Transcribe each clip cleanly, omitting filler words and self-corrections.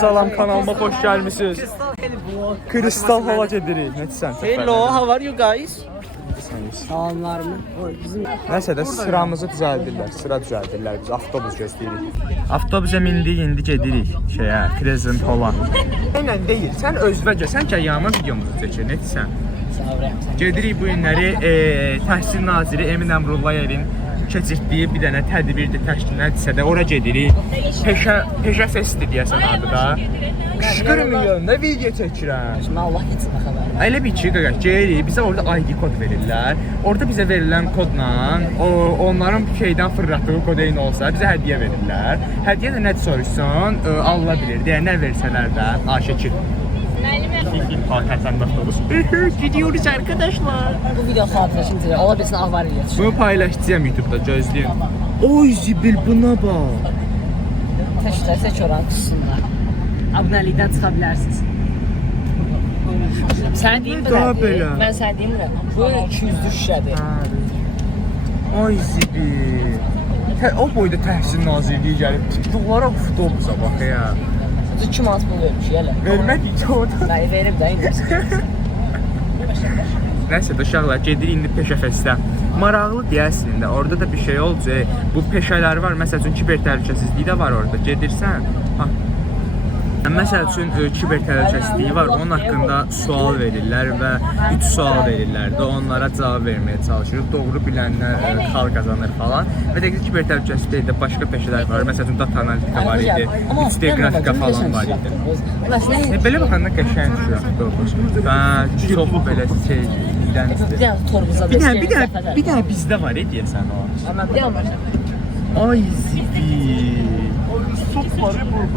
Salam, kanalıma xoş gəlmisiniz. Kristal hava gedirik. Nəsən? Hello, how are you guys? Salamlar mı? Nəsə də sıramızı düzəldirlər. Sıra düzəldirlər. Biz avtobus gözləyirik. Avtobusa mindik, indi gedirik şeyə, Crescent Hall-a. Mənlə deyil, sən özvəcə, sən kəyama videomuzu çəkir, nəsən? Gedirik bu günləri Təhsil Naziri Emin Əmrullayevin keçirtdiyi bir dənə tədbirdə təşkil etsə də ora gedirik. Peşə festi deyəsən adı da. Qışqırın yanında video çəkirəm. Şimdi Allah geçsin xəbər. Elə bir ki, qaqaş, gelirik, bizə orada ID kod verirlər. Orada bizə verilən kodla, onların şeydən fırlatdığı kod eyni olsa, bizə hədiyyə verirlər. Hədiyyə də nə soruşsun, Allah bilir, deyə nə versələr də, aşəkil. Gidiyoruz arkadaşlar. Bu video xatirəsində ola bilsin avariya çıxır. Bunu paylaşacağım YouTube'da, gözləyin. Oy Zibil, buna bax. Təşkil oran kutusundan. Abonelikdən çıxa bilərsiniz. Sən deyim Daha belə. Mən sən deyim bu 200 şüşədir. Ay Zibil. O boyda Təhsil Nazirliyi gəlib, çıxdıqlara avtobusa bax ya. 2 manat pul vermiş elə. Vermədik ki orada. Mən verib də indi. Nəysə də uşaqlar, gedirik indi peşə festə. Maraqlı deyəsən də, orada da bir şey olacaq. Bu peşələr var, məsəl üçün kiber təhlükəsizliyi də var orada. Gedirsən, məsəl üçün kiber təhlükəsizliyi var, onun haqqında sual verirlər və 3 sual verirlər də onlara cavab verməyə çalışırıq. Doğru bilənlər xal qazanır falan. Və də kiber təhlükəsizlikdə başqa peşələr var. Məsəl üçün data analitika var idi, 3D qrafika falan var idi. Belə baxanda qəşəng düşür. Çox belə şey bir dənə bizdə var deyəsən o. Amma bir amma. Ay Zibil.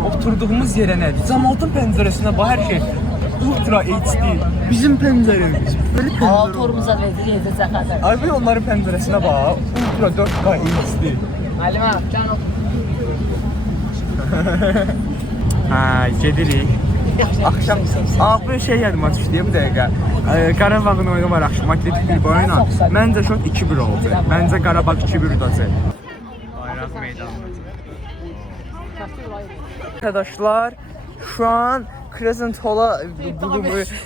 Oturduğumuz yerə nədir? Cəmaatın pəncərəsinə bax, hər şey Ultra HD. Bizim pəncərəmiz. Belə pəncərə. Torumuza verəcək zəxətə. Ay, onların pəncərəsinə bax. Ultra 4K HD. Müəllimə, can ol. Gedirik. Akşam bu şey yadıma düşdü bu dəqiqə. Qarabağın oyunu var axşam, Atletik bir oyuna. Məncə şot 2-1 oldu. Məncə Qarabağ 2-1 udacaq. Bayraq meydanı. Arkadaşlar, şu an Crescent Hall-a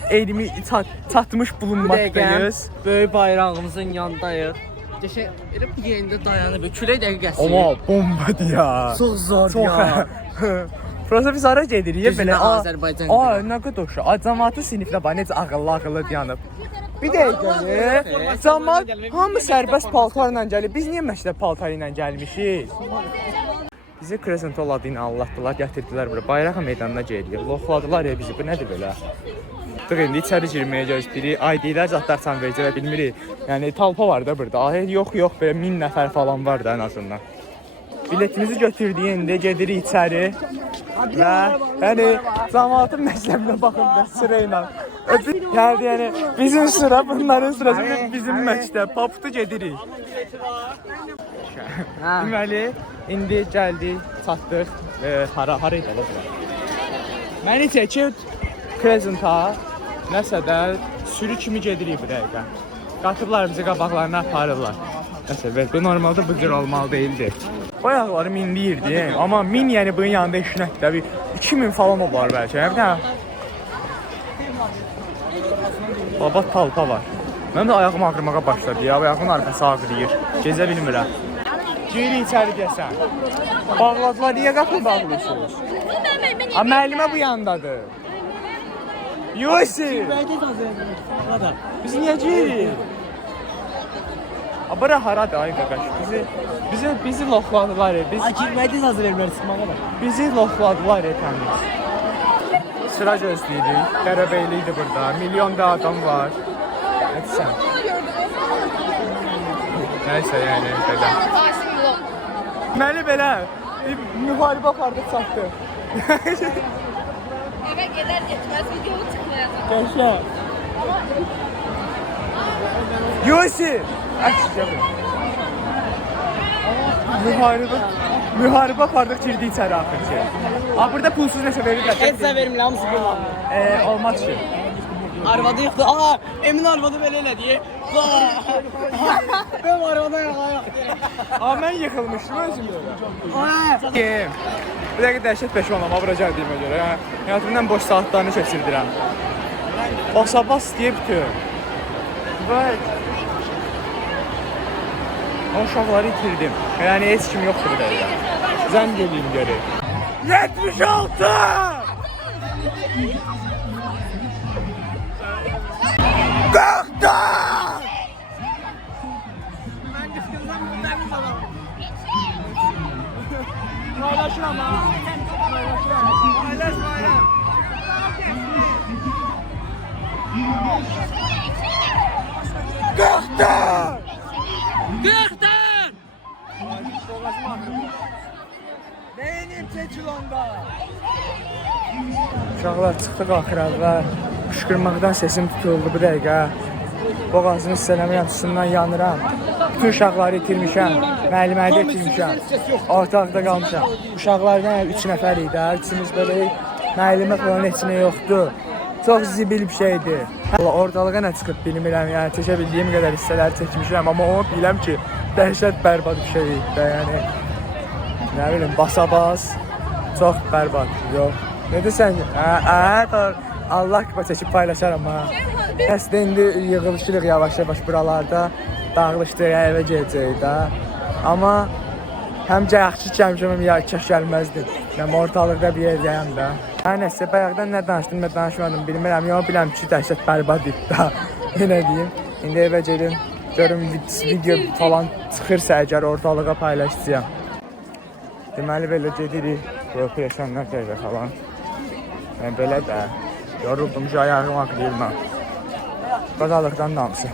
elimi çatmış bulunmaktayız. Böyük bayrağımızın yanındayıq. Geçən elə bu yerində dayanıb, külək dəqiqəsi. Amma bombadır ya. Çox zor ya. Prosta biz ara gedirik belə. Azərbaycan. Nə qədər oxşu. Cəmaatın siniflə bax necə ağıllı yanıb. Bir dəqiqə. Cəmaat hamı sərbəst paltarla gəlir. Biz niyə məşqdə paltar ilə gəlmişik? Bizi Crescent Hall adını anlatdılar, gətirdilər bura. Bayraq meydanına gedirik. Loxladılar ya bizi. Bu nədir belə? İndi içəri girməyə gözləyirik. ID-lər zətlərsən verəcək bilmirik. Yəni talpa var da burada. Yox, belə 1000 nəfər falan var da ən azından. Biletimizi götürdük, indi gedirik içəri. Və yəni cəmaatın məktəbinə baxın da sırayla. Yəni bizim sıra, bunların sırası bizim məktəb. Paputu gedirik. Deməli, indi gəldik, çatdıq. Hara idi ala bura? Məni çəkib Crescent-a, nəsə də sürü kimi gedirik bu dəqiqə. Qatıblar bizi qabaqlarına aparırlar. Nəsə, bu normalda bu cür olmalı değildi. Bayaqları minliyirdi, amma 1000 yəni bunun yanında işinəkdə 2000 falan olar bəlkə. Bir dənə baba talpa var. Mənim də ayağım ağrımağa başladı ya, ayağımın arxası ağrıyır. Gezə bilmirəm. Geri içəri gəlsən. Bağladılar, niyə qapını bağlıyorsunuz? Müəllimə bu yandadır. Yusuf! Biz niyə giyirik? Bura haradır ay qaqaş? Bizi loxladılar. Girmədiz hazır vermərsin bana. Bizi loxladılar təmiz. Sıra gözləyirik. Qərəbəyli idi burada. Milyonda adam var. Etsən. Nəysə yəni belə. Deməli belə müharibə apardı çatdı. Eve gelir geçmez videomu tıklayacağım. Qəşə. Yusuf! Müharibə apardıq, girdik içəri axır ki. Burada pulsuz nəsə verirlər. Ezə verim hamısı bu. Olmaz ki. Arvadı yoxdur. Emin arvadı belə elədi. Ben var ona yalayaq. Amma mən yıxılmışdım özümdə. Kim? Bir dəqiqə dəhşət peşmanlama bura gəldiyimə görə. Həyatımdan boş saatlarını keçirdirəm. Bas deyə bütün. Evet. O uşaqları itirdim. Yəni heç kim yoxdur bu dəqiqə. Zəng edeyim geri. 76! Qıxdır! Mən qısqırdım, mündəmiz adam. Paylaşıram ha. Paylaş. Qıxdır! Neyiniyim keçilonda? Uşaqlar çıxdıq axıra və qışqırmaqdan sesim tutuldu bu dəqiqə. Boğazını hissələmirəm, üstündən yanıram. Bütün uşaqları itirmişəm, müəlliməyi də itirmişəm. Ortaqda qalmışam. Uşaqlardan 3 nəfər idi, üçümüz belə müəllimə falan heç nə yoxdur. Çox zibil bir şeydir. Ortalığa nə çıxıb bilmirəm, yəni çəkə bildiyim qədər hissələri çəkmişəm, amma onu biləm ki, dəhşət bərbad bir şey idi, yəni. Nə bilim, basa-bas, çox bərbad, yox. Ne desən? Doğru. Allah kimi çəkib paylaşaram ha. Əslində indi yığılışırıq yavaş-yavaş buralarda, dağılışdıq, evə gedəcəyik də. Amma həmcə yaxşı gəlmişəm, ya kəş gəlməzdim. Yəni ortalıqda bir yerdəyəm də. Hər nəsə, bayaqdan nə danışdım, nə danışmadım bilmirəm. Yox, biləm ki, dəhşət bərbad idi də. Nə deyim? İndi evə gedim, görüm video falan çıxırsa əgər ortalığa paylaşacağım. Deməli belə gedirik, bu preşanlar dəqiqə falan. Yəni belə də, yoruldum ki, ayağım ağrıyır mən. Qazalıqdan damısı.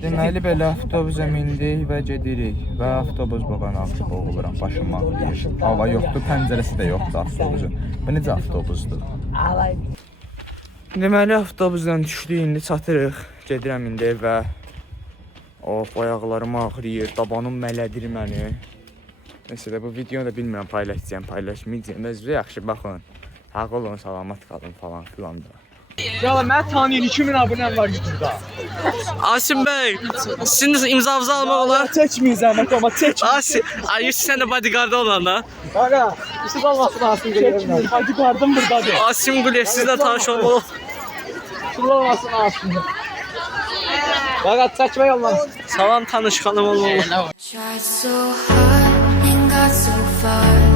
Deməli belə avtobusa mindik və gedirik. Və avtobus baxan ağzı boğuluram, başım ağrıyır. Hava yoxdur, pəncərəsi də yoxdur avtobusun. Bu necə avtobusdur? Deməli avtobusdan düşdük, indi çatırıq. Gedirəm indi evə. Of, ayaqlarım ağrıyır, tabanım mələdir məni. Neyse də bu videonu da bilmirəm paylaşmayacağım. Özünüzə yaxşı baxın. Sağ olun, salamat qalın falan filan da. Ya mən tanıyın 2000 abunəm var YouTube'da. Asim Bey, sizin imzanızı almaq olar. Çəkməyəcəm, amma çək. Asim, sən də bodyguarda olan da. Qaqa, işi olmasın Asim Quliyevlə. Bodyguardım buradadır. Asim Quliyev, sizlə tanış olmaq. İşi olmasın Asim. Qaqa, çəkmək olmaz. Salam tanış xanım olmalı. Tried so hard and got so far.